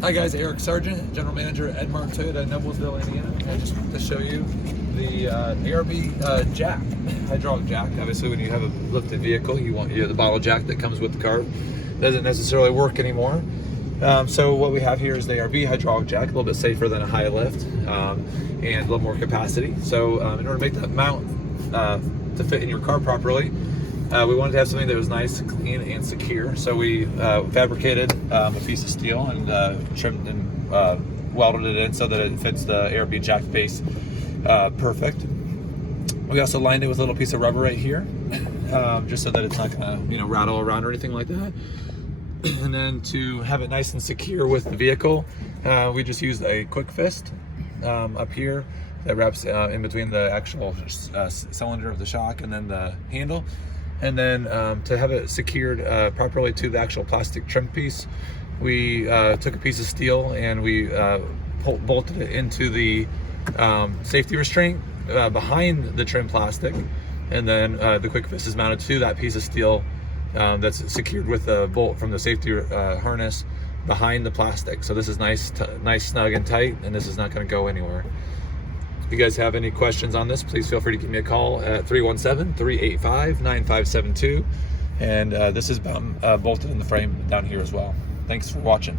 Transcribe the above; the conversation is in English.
Hi guys, Eric Sargent, General Manager at Edmar Toyota, Noblesville, Indiana. I just wanted to show you the ARB jack, hydraulic jack. Obviously when you have a lifted vehicle, you want the bottle jack that comes with the car. Doesn't necessarily work anymore. So what we have here is the ARB hydraulic jack, a little bit safer than a high lift, and a little more capacity. So in order to make that mount to fit in your car properly, we wanted to have something that was nice, clean, and secure. So we fabricated a piece of steel and trimmed and welded it in so that it fits the ARB jack base perfect. We also lined it with a little piece of rubber right here, just so that it's not gonna rattle around or anything like that. And then to have it nice and secure with the vehicle, we just used a quick fist up here that wraps in between the actual cylinder of the shock and then the handle. And then to have it secured properly to the actual plastic trim piece, we took a piece of steel and we bolted it into the safety restraint behind the trim plastic. And then the quick fist is mounted to that piece of steel that's secured with a bolt from the safety harness behind the plastic. So this is nice, snug and tight, and this is not going to go anywhere. If you guys have any questions on this, please feel free to give me a call at 317-385-9572. And this is bolted in the frame down here as well. Thanks for watching.